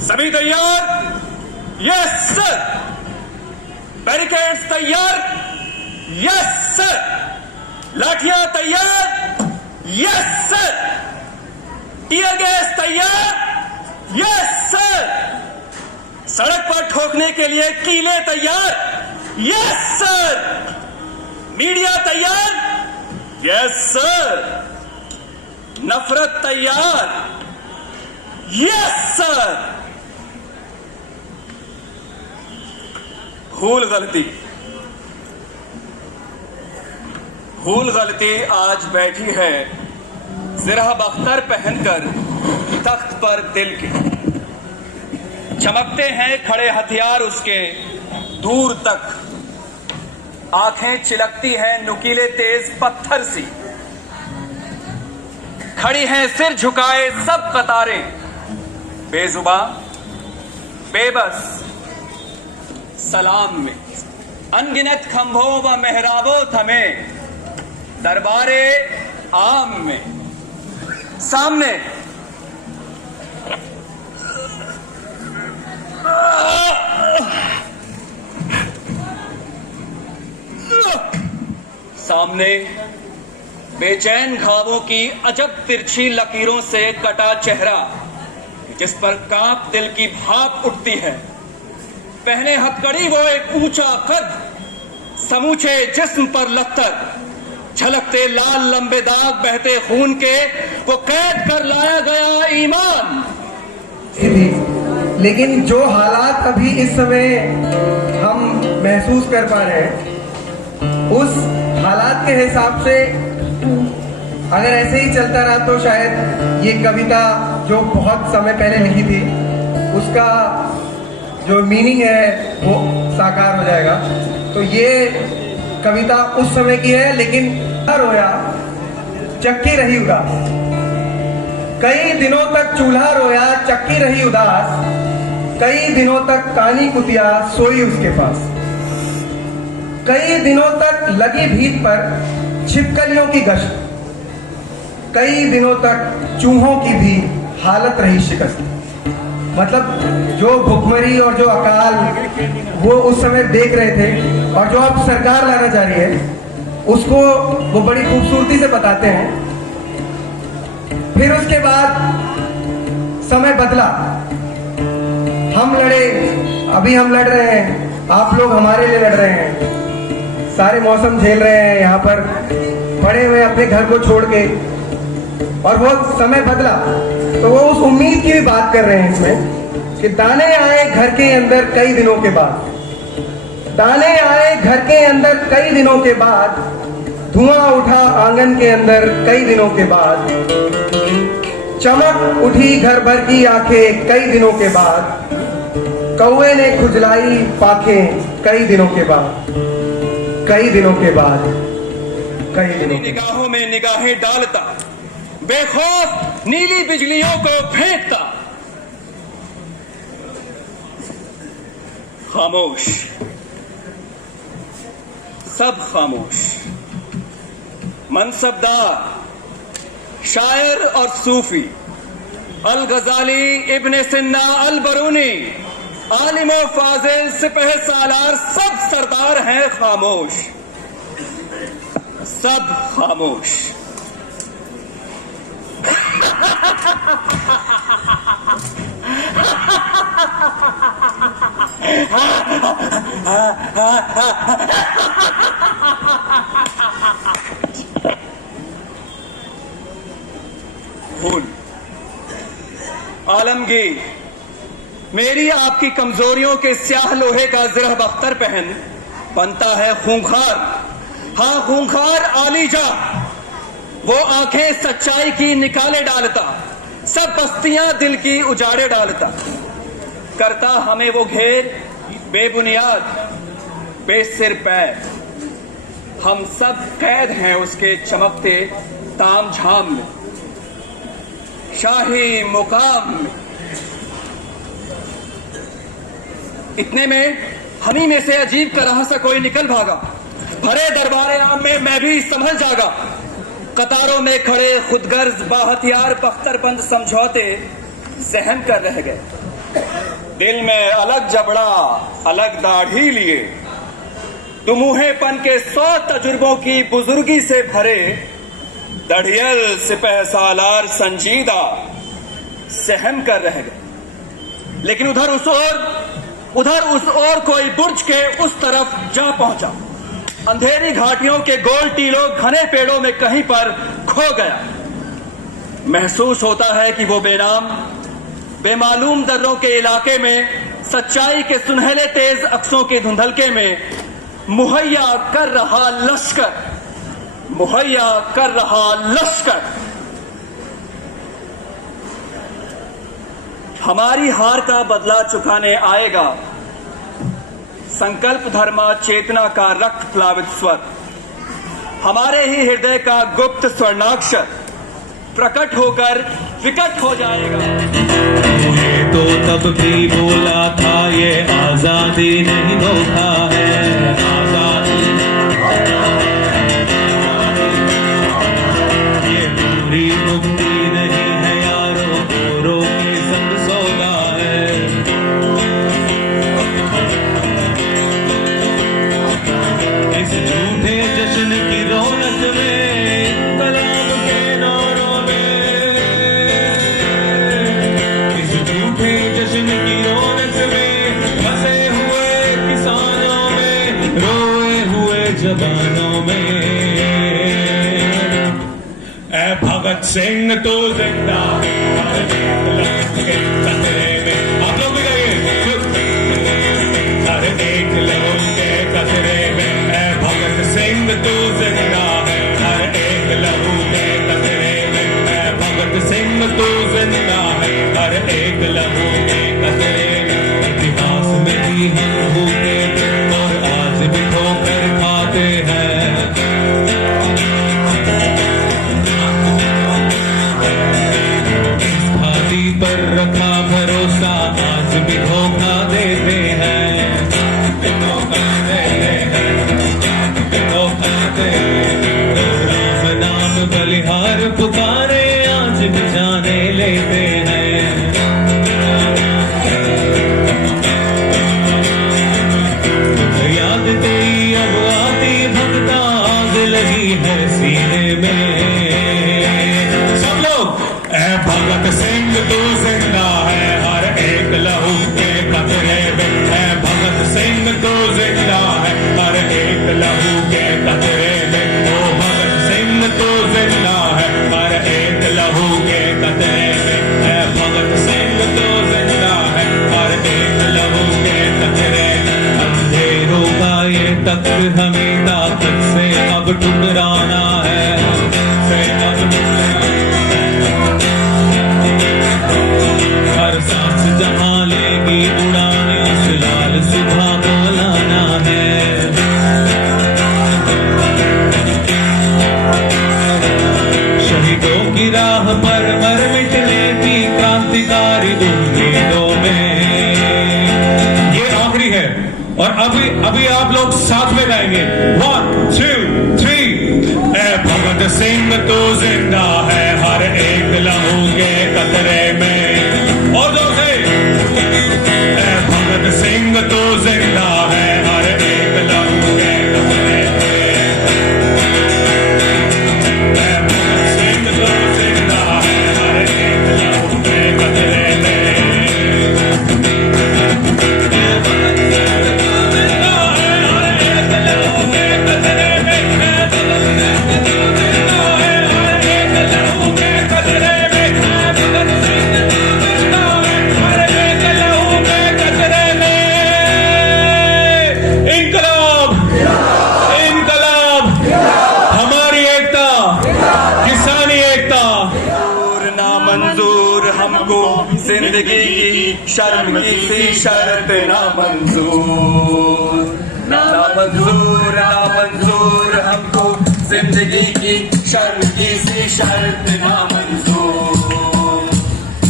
सभी तैयार? Yes sir. Barricades तैयार? Yes sir. लाठियां तैयार? Yes sir. टीयर गैस तैयार? Yes sir. सड़क पर ठोकने के लिए कीले तैयार? Yes sir. मीडिया तैयार? Yes sir. नफरत तैयार? Yes sir. भूल गलती आज बैठी है ज़रा बख्तर पहनकर तख्त पर दिल के। चमकते हैं खड़े हथियार उसके दूर तक, आंखें चिलकती हैं नुकीले तेज पत्थर सी। खड़ी हैं सिर झुकाए सब कतारें, बेजुबां बेबस सलाम में। अनगिनत खंभों व मेहराबों थमे दरबारे आम में। सामने बेचैन घावों की अजब तिरछी लकीरों से कटा चेहरा, जिस पर कांप दिल की भाप उठती है। पहने हथकड़ी वो एक ऊंचा कद, समूचे जिस्म पर लख्तर, झलकते लाल लंबे दाग बहते खून के, वो कैद कर लाया गया ईमान। लेकिन जो हालात अभी इस समय हम महसूस कर पा रहे हैं, उस हालात के हिसाब से अगर ऐसे ही चलता रहा तो शायद ये कविता जो बहुत समय पहले लिखी थी उसका जो मीनिंग है वो साकार हो जाएगा। तो ये कविता उस समय की है, लेकिन रोया चक्की रही उदास, कई दिनों तक चूल्हा रोया चक्की रही उदास, कई दिनों तक कानी कुतिया सोई उसके पास, कई दिनों तक लगी भीत पर छिपकलियों की गश्त, कई दिनों तक चूहों की भी हालत रही शिकस्त। मतलब जो भुखमरी और जो अकाल वो उस समय देख रहे थे और जो अब सरकार लाना चाह रही है उसको वो बड़ी खूबसूरती से बताते हैं। फिर उसके बाद समय बदला, हम लड़े, अभी हम लड़ रहे हैं, आप लोग हमारे लिए लड़ रहे हैं, सारे मौसम झेल रहे हैं यहाँ पर पड़े हुए अपने घर को छोड़ के। और वो समय बदला तो वो उस उम्मीद की भी बात कर रहे हैं इसमें कि दाने आए घर के अंदर कई दिनों के बाद, दाने आए घर के अंदर कई दिनों के बाद, धुआं उठा आंगन के अंदर कई दिनों के बाद, चमक उठी घर भर की आंखें कई दिनों के बाद, कौवे ने खुजलाई पांखें कई दिनों के बाद, कई दिनों के बाद, कई दिनों। निगाहों में निगाहें डालता, बेखौफ नीली बिजलियों को फेंकता, खामोश, सब खामोश। मनसबदार, शायर और सूफी, अल गजाली, इब्ने सिन्ना, अल बरूनी, आलिम व फाजिल, सिपह सालार, सब सरदार हैं खामोश, सब खामोश। भूल आलमगीर, मेरी आपकी कमजोरियों के स्याह लोहे का ज़रा बख्तर पहन बनता है खूंखार। हाँ खूंखार आलीजा, वो आंखें सच्चाई की निकाले डालता, सब बस्तियां दिल की उजाड़े डालता, करता हमें वो घेर बेबुनियाद बेसिर पैर। हम सब कैद हैं उसके चमकते ताम झाम में, शाही मुकाम में। इतने में हमी में से अजीब तरह से कोई निकल भागा, भरे दरबारे आम में मैं भी संभल जागा। कतारों में खड़े खुदगर्ज बाहथियार बख्तरबंद समझौते सहम कर रह गए। दिल में अलग जबड़ा अलग दाढ़ी लिए, दुमूहेपन के 100 तजुर्बों की बुजुर्गी से भरे, दढ़ियल सिपह सालार संजीदा सहम कर रह गए। लेकिन उधर उस ओर कोई बुर्ज के उस तरफ जा पहुंचा। अंधेरी घाटियों के गोल टीलों घने पेड़ों में कहीं पर खो गया। महसूस होता है कि वो बेनाम बेमालूम दर्रों के इलाके में सच्चाई के सुनहले तेज अक्सों के धुंधलके में मुहैया कर रहा लश्कर हमारी हार का बदला चुकाने आएगा। संकल्प धर्मा चेतना का रक्त प्लावित स्वर, हमारे ही हृदय का गुप्त स्वर्णाक्षर प्रकट होकर विकट हो जाएगा। ये तो तब भी बोला था, ये आजादी नहीं धोखा है। आजादी ये पूरी मुक्ति नहीं है यारों, गोरों के संग सौदा है। इस झूठे जश्न की रौनक में, कलाम के नारों में, इस झूठे जश्न की रौनक में, फंसे हुए किसानों में, रोए हुए जवानों में, ऐ भगत सिंह तो जिंदा है, हर एक लफ्ज के कतरे में। आप लोग भी कहिए, हर एक लफ्ज के कतरे में, ऐ भगत सिंह तो जिंदा है, हर एक लहू के कतरे में, ऐ भगत सिंह तो जिंदा है, हर एक लहू के कतरे में। इतिहास में भी हम भूखे और आज भी ठोकर खाते हैं। इस घाटी पर रखा भरोसा, आज भी धोखा देते हैं। धोखा देते हैं, धोखा देते हैं। राम नाम बलिहार पुकारे, आज भी जाने लेते हैं। याद तेरी अब आती भक्ता, आग लगी है सीने में। सब लोग, ऐ भगत सिंह तू जिंदा है, हर एक लहू के कतरे में, ऐ भगत सिंह तू जिंदा है, हर एक लहू के कतरे में। ओ भगत सिंह तू जिंदा है, हर एक लहू के कतरे में, ऐ भगत सिंह तू जिंदा है, हर एक लहू के कतरे में। अंधेरों का ये तख्त हमें ताकत से अब ठुकराना है, से अब ठुकराना। हर सांस जहां लेगी उड़ान, उस लाल सुबह को लाना है। शहीदों की राह पर मर मिटने की क्रांतिकारी उम्मीदों में। ये आखिरी है और अभी आप लोग साथ में गाएंगे। 1 2 3। ऐ भगत सिंह तो जिंदा है, हर एक लहू के कतरे में। और जो है, ऐ भगत सिंह तो जिंदा है, हर एक लहू के कतरे में। ऐ भगत सिंह तो जिंदा है, हर एक लहू के कतरे में। ऐ भगत सिंह तो जिंदा है, हर एक लहू के कतरे में। ऐ भगत सिंह तो जिंदा है, हर एक लहू के कतरे में। ऐ भगत सिंह तो जिंदा है, हर एक लहू के कतरे में। इनकलाब, इनकलाब, हमारी एकता, किसानी एकता। ना मंजूर हमको जिंदगी की शर्म की सी शर्त, ना मंजूर, ना मंजूर, ना मंजूर हमको जिंदगी की शर्म की सी शर्त, ना मंजूर।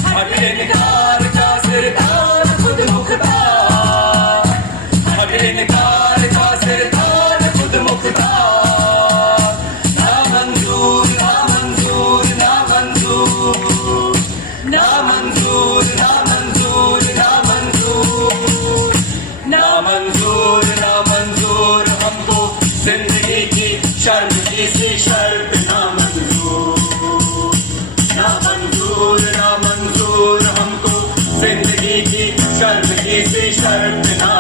हटे निकार का सिरदार खुद मुख्तार, हटे निकार का सिरदार खुद मुख्तार। ना मंजूर, ना मंजूर, ना मंजूर, ना मंजूर, ना मंजूर, ना मंजूर। शर्म सी शर्त ना मंजूर, ना मंजूर, ना मंजूर हमको जिंदगी की शर्म सी शर्त ना